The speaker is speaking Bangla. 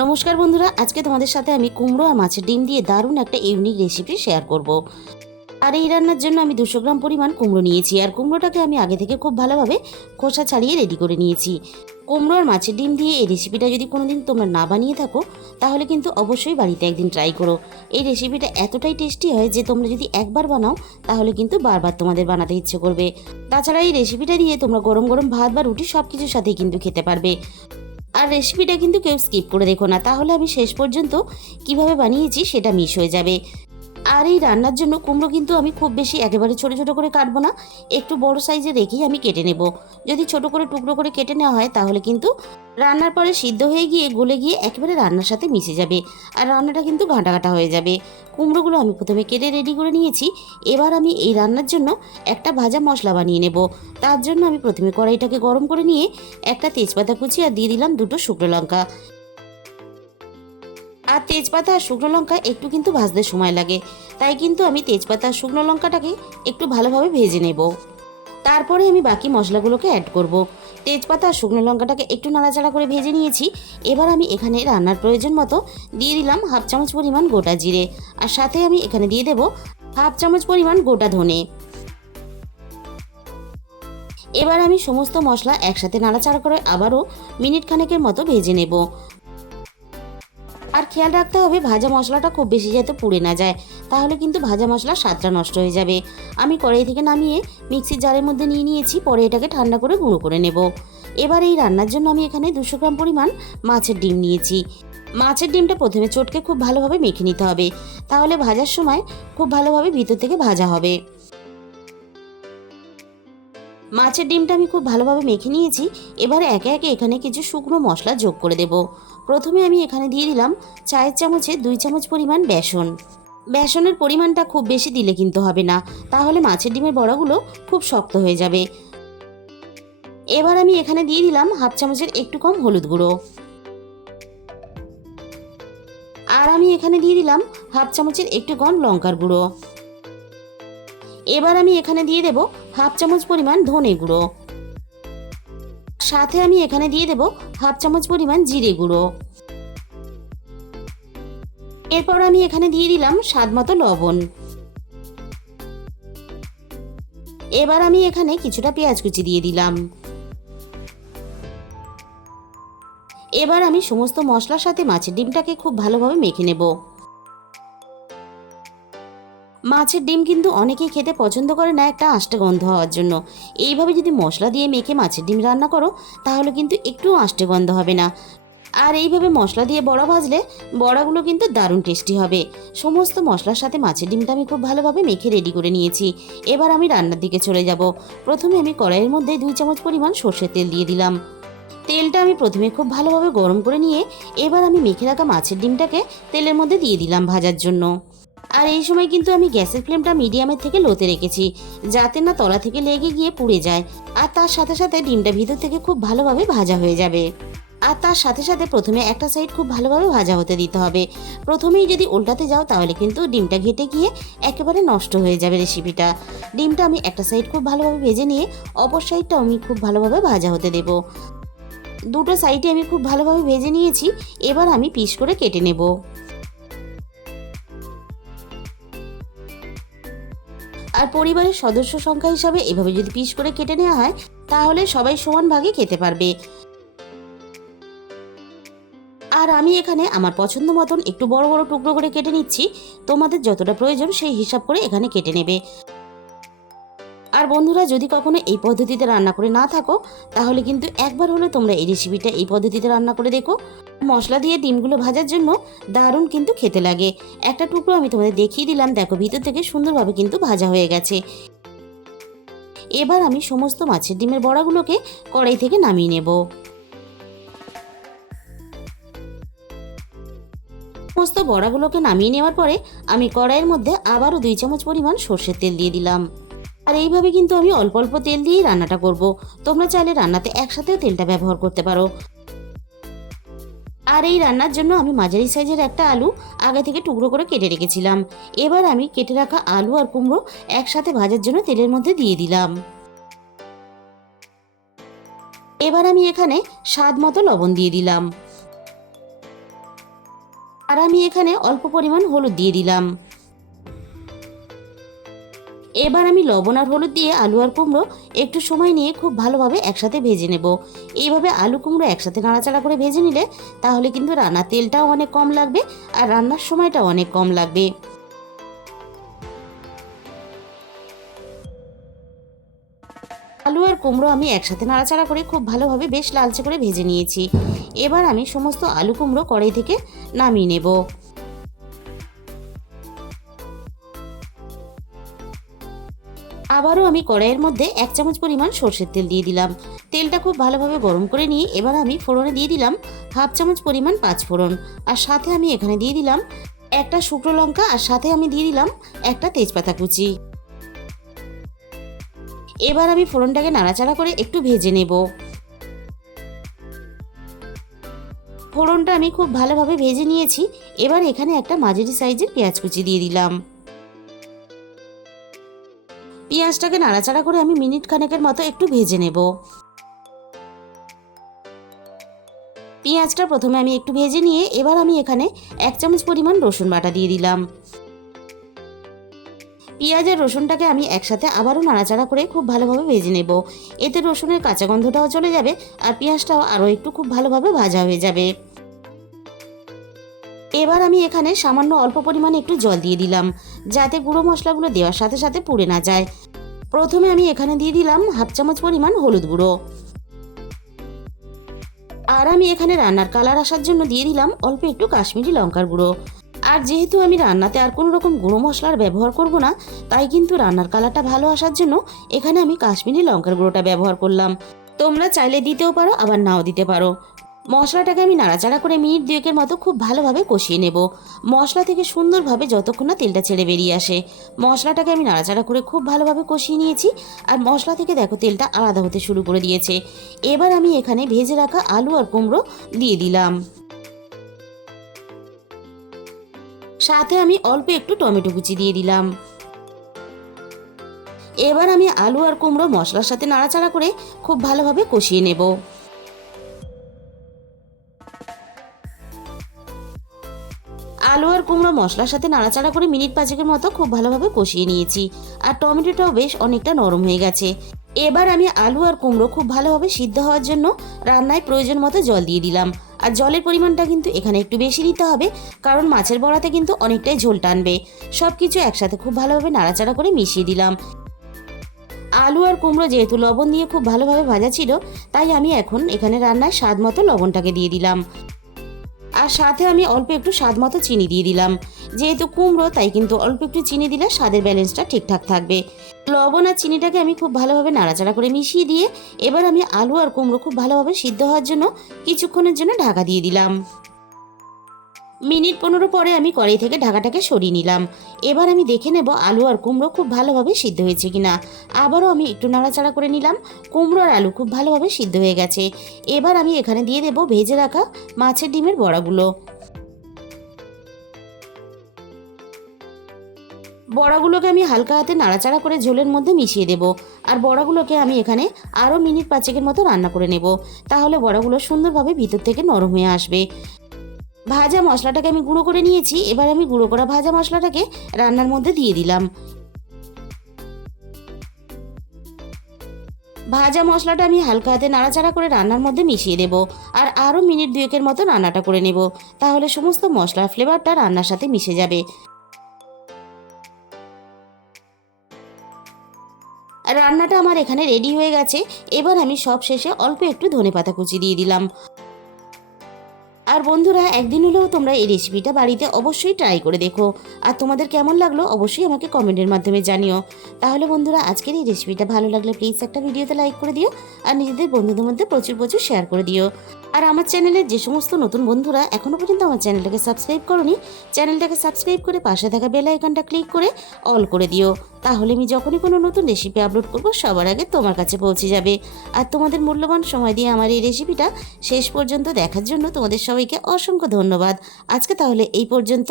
নমস্কার বন্ধুরা, আজকে তোমাদের সাথে আমি কুমড়ো আর মাছের ডিম দিয়ে দারুণ একটা ইউনিক রেসিপি শেয়ার করব। আর এই রান্নার জন্য আমি 200 গ্রাম পরিমাণ কুমড়ো নিয়েছি। আর কুমড়োটাকে আমি আগে থেকে খুব ভালোভাবে খোসা ছাড়িয়ে রেডি করে নিয়েছি। কুমড়ো আর মাছের ডিম দিয়ে এই রেসিপিটা যদি কোনোদিন তোমরা না বানিয়ে থাকো, তাহলে কিন্তু অবশ্যই বাড়িতে একদিন ট্রাই করো। এই রেসিপিটা এতটাই টেস্টি হয় যে তোমরা যদি একবার বানাও তাহলে কিন্তু বারবার তোমাদের বানাতে ইচ্ছে করবে। তাছাড়া এই রেসিপিটা দিয়ে তোমরা গরম গরম ভাত বা রুটি সব কিছুর সাথেই কিন্তু খেতে পারবে। আর রেসিপিটা কিন্তু কেউ স্কিপ করে দেখো না, তাহলে আমি শেষ পর্যন্ত কিভাবে বানিয়েছি সেটা মিস হয়ে যাবে। আর এই রান্নার জন্য কুমড়ো কিন্তু আমি খুব বেশি একেবারে ছোট ছোট করে কাটবো না, একটু বড় সাইজে রেখেই আমি কেটে নেব। যদি ছোট করে টুকরো করে কেটে নেওয়া হয় তাহলে কিন্তু রান্নার পরে সিদ্ধ হয়ে গিয়ে গলে গিয়ে একেবারে রান্নার সাথে মিশে যাবে আর রান্নাটা কিন্তু ঘাঁটা ঘাঁটা হয়ে যাবে। কুমড়োগুলো আমি প্রথমে কেটে রেডি করে নিয়েছি। এবার আমি এই রান্নার জন্য একটা ভাজা মশলা বানিয়ে নেব। তার জন্য আমি প্রথমে কড়াইটাকে গরম করে নিয়ে একটা তেজপাতা কুচি আর দিয়ে দিলাম 2টো শুকনো লঙ্কা। আর তেজপাতা আর শুকনো লঙ্কা একটু কিন্তু ভাজতে সময় লাগে, তাই কিন্তু আমি তেজপাতা আর শুকনো লঙ্কাটাকে একটু ভালোভাবে ভেজে নেব। তারপরে আমি বাকি মশলাগুলোকে অ্যাড করব। তেজপাতা আর শুকনো লঙ্কাটাকে একটু নাড়াচাড়া করে ভেজে নিয়েছি। এবার আমি এখানে রান্নার প্রয়োজন মতো দিয়ে দিলাম 1/2 চামচ পরিমাণ গোটা জিরে, আর সাথে আমি এখানে দিয়ে দেব 1/2 চামচ পরিমাণ গোটা ধনে। এবার আমি সমস্ত মশলা একসাথে নাড়াচাড়া করে আবারও মিনিট খানেকের মতো ভেজে নেব। আর খেয়াল রাখতে হবে ভাজা মশলাটা খুব বেশি যাতে পুড়ে না যায়, তাহলে কিন্তু ভাজা মশলার স্বাদটা নষ্ট হয়ে যাবে। আমি কড়াই থেকে নামিয়ে মিক্সির জারের মধ্যে নিয়ে নিয়েছি, পরে এটাকে ঠান্ডা করে গুঁড়ো করে নেব। এবার এই রান্নার জন্য আমি এখানে 200 গ্রাম পরিমাণ মাছের ডিম নিয়েছি। মাছের ডিমটা প্রথমে চটকে খুব ভালোভাবে মেখে নিতে হবে, তাহলে ভাজার সময় খুব ভালোভাবে ভিতর থেকে ভাজা হবে। মাছের ডিমটা আমি খুব ভালোভাবে মেখে নিয়েছি। এবারে একে একে এখানে কিছু শুকনো মশলা যোগ করে দেব। প্রথমে আমি এখানে দিয়ে দিলাম চায়ের চামচে 2 চামচ পরিমাণ বেসন। বেসনের পরিমাণটা খুব বেশি দিলে কিন্তু হবে না, তাহলে মাছের ডিমের বড়াগুলো খুব শক্ত হয়ে যাবে। এবার আমি এখানে দিয়ে দিলাম 1/2 চামচের একটু কম হলুদ গুঁড়ো। আর আমি এখানে দিয়ে দিলাম 1/2 চামচের একটু কম লঙ্কার গুঁড়ো। এবার আমি এখানে দিয়ে দেব 1/2 চামচ পরিমাণ ধনে গুঁড়ো। সাথে আমি এখানে দিয়ে দেব 1/2 চামচ পরিমাণ জিরে গুঁড়ো। এরপর আমি এখানে দিয়ে দিলাম স্বাদ মতো লবণ। এবার আমি এখানে কিছুটা পেঁয়াজ কুচি দিয়ে দিলাম। এবার আমি সমস্ত মশলার সাথে মাছের ডিমটাকে খুব ভালোভাবে মেখে নেব। মাছের ডিম কিন্তু অনেকেই খেতে পছন্দ করে না একটা আষ্টে গন্ধ হওয়ার জন্য। এইভাবে যদি মশলা দিয়ে মেখে মাছের ডিম রান্না করো তাহলে কিন্তু একটু আষ্টে গন্ধ হবে না। আর এইভাবে মশলা দিয়ে বড়া ভাজলে বড়াগুলো কিন্তু দারুণ টেস্টি হবে। সমস্ত মশলার সাথে মাছের ডিমটা আমি খুব ভালোভাবে মেখে রেডি করে নিয়েছি। এবার আমি রান্নার দিকে চলে যাব। প্রথমে আমি কড়াইয়ের মধ্যে 2 চামচ পরিমাণ সর্ষের তেল দিয়ে দিলাম। তেলটা আমি প্রথমে খুব ভালোভাবে গরম করে নিয়ে এবার আমি মেখে রাখা মাছের ডিমটাকে তেলের মধ্যে দিয়ে দিলাম ভাজার জন্য। আর এই সময় কিন্তু আমি গ্যাসের ফ্লেমটা মিডিয়ামের থেকে লোতে রেখেছি, যাতে না তলা থেকে লেগে গিয়ে পুড়ে যায়। আর তার সাথে সাথে ডিমটা ভিতর থেকে খুব ভালোভাবে ভাজা হয়ে যাবে। আর তার সাথে সাথে প্রথমে একটা সাইড খুব ভালোভাবে ভাজা হতে দিতে হবে। প্রথমেই যদি উল্টাতে যাও তাহলে কিন্তু ডিমটা ঘেটে গিয়ে একেবারে নষ্ট হয়ে যাবে রেসিপিটা। ডিমটা আমি একটা সাইড খুব ভালোভাবে ভেজে নিয়ে অপর সাইডটা আমি খুব ভালোভাবে ভাজা হতে দেব। দুটো সাইডে আমি খুব ভালোভাবে ভেজে নিয়েছি। এবার আমি পিস করে কেটে নেব। আর পরিবারের সদস্য সংখ্যা হিসাবে এভাবে যদি পিস করে কেটে নেওয়া হয় তাহলে সবাই সমান ভাগে খেতে পারবে। আর আমি এখানে আমার পছন্দ মতন একটু বড় বড় টুকরো করে কেটে নিচ্ছি। তোমাদের যতটা প্রয়োজন সেই হিসাব করে এখানে কেটে নেবে। আর বন্ধুরা, যদি কখনো এই পদ্ধতিতে রান্না করে না থাকো তাহলে কিন্তু একবার হলে তোমরা এই রেসিপিটা এই পদ্ধতিতে রান্না করে দেখো। মশলা দিয়ে ডিমগুলো ভাজার জন্য দারুণ কিন্তু খেতে লাগে। একটা টুকরো আমি তোমাদের দেখিয়ে দিলাম, দেখো ভিতর থেকে সুন্দরভাবে কিন্তু ভাজা হয়ে গেছে। এবার আমি সমস্ত মাছের ডিমের বড়াগুলোকে কড়াই থেকে নামিয়ে নেব। সমস্ত বড়াগুলোকে নামিয়ে নেওয়ার পরে আমি কড়াইয়ের মধ্যে আবারও 2 চামচ পরিমাণ সর্ষের তেল দিয়ে দিলাম। আর এইভাবে কিন্তু আমি অল্প অল্প তেল দিয়েই রান্নাটা করব। তোমরা চাইলে রান্নাতে একসাথেও তেলটা ব্যবহার করতে পারো। আর এই রান্নার জন্য আমি মাঝারি সাইজের একটা আলু আগে থেকে টুকরো করে কেটে রেখেছিলাম। এবার আমি কেটে রাখা আলু আর কুমড়ো একসাথে ভাজার জন্য তেলের মধ্যে দিয়ে দিলাম। এবার আমি এখানে স্বাদ মতো লবণ দিয়ে দিলাম। আর আমি এখানে অল্প পরিমাণ হলুদ দিয়ে দিলাম। এবার আমি লবণ আর হলুদ দিয়ে আলু আর কুমড়ো একটু সময় নিয়ে খুব ভালোভাবে একসাথে ভেজে নেব। এইভাবে আলু কুমড়ো একসাথে নাড়াচাড়া করে ভেজে নিলে তাহলে কিন্তু রান্নার তেলটাও অনেক কম লাগবে আর রান্নার সময়টাও অনেক কম লাগবে। আলু আর কুমড়ো আমি একসাথে নাড়াচাড়া করে খুব ভালোভাবে বেশ লালচে করে ভেজে নিয়েছি। এবার আমি সমস্ত আলু কুমড়ো কড়াই থেকে নামিয়ে নেব। আবারও আমি কড়াইয়ের মধ্যে 1 চামচ পরিমাণ সর্ষের তেল দিয়ে দিলাম। তেলটা খুব ভালোভাবে গরম করে নিয়ে এবার আমি ফোড়নে দিয়ে দিলাম 1/2 চামচ পরিমাণ পাঁচফোড়ন, আর সাথে আমি এখানে দিয়ে দিলাম একটা শুকনো লঙ্কা, আর সাথে আমি দিয়ে দিলাম একটা তেজপাতা কুচি। এবার আমি ফোড়নটাকে নাড়াচাড়া করে একটু ভেজে নেব। ফোড়নটা আমি খুব ভালোভাবে ভেজে নিয়েছি। এবার এখানে একটা মাঝারি সাইজের পেঁয়াজ কুচি দিয়ে দিলাম। পেঁয়াজটাকে নাড়াচাড়া করে আমি মিনিট খানেকের মতো একটু ভেজে নেব। পেঁয়াজটা প্রথমে আমি একটু ভেজে নিয়ে এবার আমি এখানে 1 চামচ পরিমাণ রসুন বাটা দিয়ে দিলাম। পেঁয়াজ আর রসুনটাকে আমি একসাথে আবারও নাড়াচাড়া করে খুব ভালোভাবে ভেজে নেব। এতে রসুনের কাঁচা গন্ধটাও চলে যাবে আর পেঁয়াজটাও আরও একটু খুব ভালোভাবে ভাজা হয়ে যাবে। এবার আমি এখানে সামান্য অল্প পরিমাণে একটু জল দিয়ে দিলাম, যাতে গুঁড়ো মশলাগুলো দেওয়ার সাথে সাথে পুড়ে না যায়। প্রথমে আমি এখানে দিয়ে দিলাম 1/2 চামচ পরিমাণ হলুদ গুঁড়ো, আর আমি এখানে রান্নার কালার আসার জন্য দিয়ে দিলাম অল্প একটু কাশ্মীরি লঙ্কার গুঁড়ো। আর যেহেতু আমি রান্নাতে আর কোনো রকম গুঁড়ো মশলার ব্যবহার করব না, তাই কিন্তু রান্নার কালারটা ভালো আসার জন্য এখানে আমি কাশ্মীরি লঙ্কার গুঁড়োটা ব্যবহার করলাম। তোমরা চাইলে দিতেও পারো, আবার নাও দিতে পারো। মশলাটাকে আমি নাড়াচাড়া করে মিনিট 2 মতো খুব ভালোভাবে কষিয়ে নেব। মশলা থেকে সুন্দরভাবে যতক্ষণ না তেলটা ছেড়ে বেরিয়ে আসে। মশলাটাকে আমি নাড়াচাড়া করে খুব ভালোভাবে কষিয়ে নিয়েছি, আর মশলা থেকে দেখো তেলটা আলাদা হতে শুরু করে দিয়েছে। এবার আমি এখানে ভেজে রাখা আলু আর কুমড়ো দিয়ে দিলাম। সাথে আমি অল্প একটু টমেটো কুচি দিয়ে দিলাম। এবার আমি আলু আর কুমড়ো মশলার সাথে নাড়াচাড়া করে খুব ভালোভাবে কষিয়ে নেব। আলু আর কুমড়ো মশলার সাথে নাড়াচাড়া করে মিনিট 5 মতো খুব ভালোভাবে কষিয়ে নিয়েছি, আর টমেটোটাও বেশ অনেকটা নরম হয়ে গেছে। এবার আমি আলু আর কুমড়ো খুব ভালোভাবে সিদ্ধ হওয়ার জন্য রান্নায় প্রয়োজন মতো জল দিয়ে দিলাম। আর জলের পরিমাণটা কিন্তু এখানে একটু বেশি দিতে হবে, কারণ মাছের বড়াতে কিন্তু অনেকটাই ঝোল টানবে। সব কিছু একসাথে খুব ভালোভাবে নাড়াচাড়া করে মিশিয়ে দিলাম। আলু আর কুমড়ো যেহেতু লবণ দিয়ে খুব ভালোভাবে ভাজা ছিল, তাই আমি এখন এখানে রান্নায় স্বাদ মতো লবণটাকে দিয়ে দিলাম। আর সাথে আমি অল্প একটু স্বাদ মতো চিনি দিয়ে দিলাম। যেহেতু কুমড়ো, তাই কিন্তু অল্প একটু চিনি দিলে স্বাদের ব্যালেন্সটা ঠিকঠাক থাকবে। লবণ আর চিনিটাকে আমি খুব ভালোভাবে নাড়াচাড়া করে মিশিয়ে দিয়ে এবার আমি আলু আর কুমড়ো খুব ভালোভাবে সিদ্ধ হওয়ার জন্য কিছুক্ষণের জন্য ঢাকা দিয়ে দিলাম। মিনিট 15 পরে আমি কড়াই থেকে ঢাকাটাকে সরিয়ে নিলাম। এবার আমি দেখে নেব আলু আর কুমড়ো খুব ভালোভাবে সিদ্ধ হয়েছে কিনা। আবারও আমি একটু নাড়াচাড়া করে নিলাম। কুমড়ো আর আলু খুব ভালোভাবে সিদ্ধ হয়ে গেছে। এবার আমি এখানে দিয়ে দেব ভেজে রাখা মাছের ডিমের বড়াগুলো। বড়াগুলোকে আমি হালকা হাতে নাড়াচাড়া করে ঝোলের মধ্যে মিশিয়ে দেব। আর বড়াগুলোকে আমি এখানে আরও মিনিট 5 মতো রান্না করে নেব। তাহলে বড়াগুলো সুন্দরভাবে ভিতর থেকে নরম হয়ে আসবে। ভাজা মশলাটাকে আমি গুঁড়ো করে নিয়েছি। এবার আমি গুঁড়ো করা ভাজা মশলাটাকে রান্নার মধ্যে দিয়ে দিলাম। ভাজা মশলাটা আমি হালকা হাতে নাড়াচাড়া করে রান্নার মধ্যে মিশিয়ে দেব। আর আরও মিনিট 2 মতো রান্নাটা করে নেব। তাহলে সমস্ত মশলার ফ্লেভারটা রান্নার সাথে মিশে যাবে। রান্নাটা আমার এখানে রেডি হয়ে গেছে। এবার আমি সব শেষে অল্প একটু ধনেপাতা কুচি দিয়ে দিলাম। আর বন্ধুরা, একদিন হলেও তোমরা এই রেসিপিটা বাড়িতে অবশ্যই ট্রাই করে দেখো। আর তোমাদের কেমন লাগলো অবশ্যই আমাকে কমেন্টের মাধ্যমে জানিও। তাহলে বন্ধুরা, আজকের এই রেসিপিটা ভালো লাগলে প্লিজ একটা ভিডিওতে লাইক করে দিও, আর নিজেদের বন্ধুদের মধ্যে প্রচুর প্রচুর শেয়ার করে দিও। আর আমার চ্যানেলের যে সমস্ত নতুন বন্ধুরা এখনও পর্যন্ত আমার চ্যানেলটাকে সাবস্ক্রাইব করোনি, চ্যানেলটাকে সাবস্ক্রাইব করে পাশে থাকা বেল আইকনটা ক্লিক করে অল করে দিও। তাহলে আমি যখনই কোনো নতুন রেসিপি আপলোড করবো সবার আগে তোমার কাছে পৌঁছে যাবে। আর তোমাদের মূল্যবান সময় দিয়ে আমার এই রেসিপিটা শেষ পর্যন্ত দেখার জন্য তোমাদের সবাইকে অসংখ্য ধন্যবাদ। আজকে তাহলে এই পর্যন্ত।